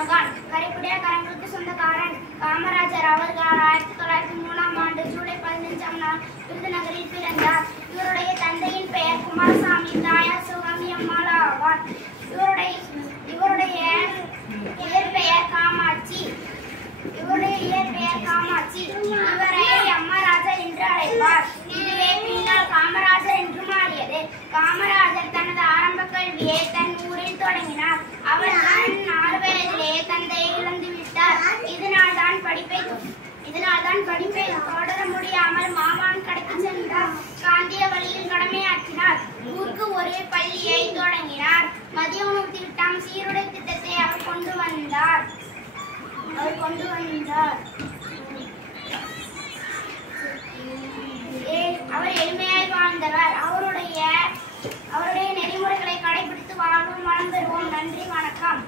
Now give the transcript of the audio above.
மகான், கரைப்புடைய கரங்களுக்கு சொந்தக்காரன் காமராஜர் அவர்களால் 1903ஆம் ஆண்டு ஜூலை 15ஆம் நாள் விருதுநகரில் பிறந்தார். இவருடைய தந்தையின் பெயர் குமாரசாமி, தாயார் சிவகாமி அம்மாள் ஆவார். இவருடைய இயற்பெயர் காமாட்சி. இவரை அம்மா ராஜா என்று அழைப்பார். இதுவே பின்னால் காமராஜர் என்று மாறியது. காமராஜர் தனது ஆரம்ப கல்வியை தன் ஊரில் தொடங்கினார். அவர் தன் 6 வயதிலேயே தந்தையை இழந்துவிட்டார். இதனால் தான் படிப்பை தொடர முடியாமல் மாமான் கடைக்கு சென்றார். காந்திய வழியில் கடமையாற்றினார். ஊருக்கு ஒரு பள்ளியை தொடங்கினார். மதிய உணவு திட்டம், சீருடை திட்டத்தை அவர் கொண்டு வந்தார். அவர் எளிமையாய் வாழ்ந்தவர். அவருடைய நெறிமுறைகளை கடைபிடித்து வாழ்வோம், வளம் பெறுவோம். நன்றி, வணக்கம்.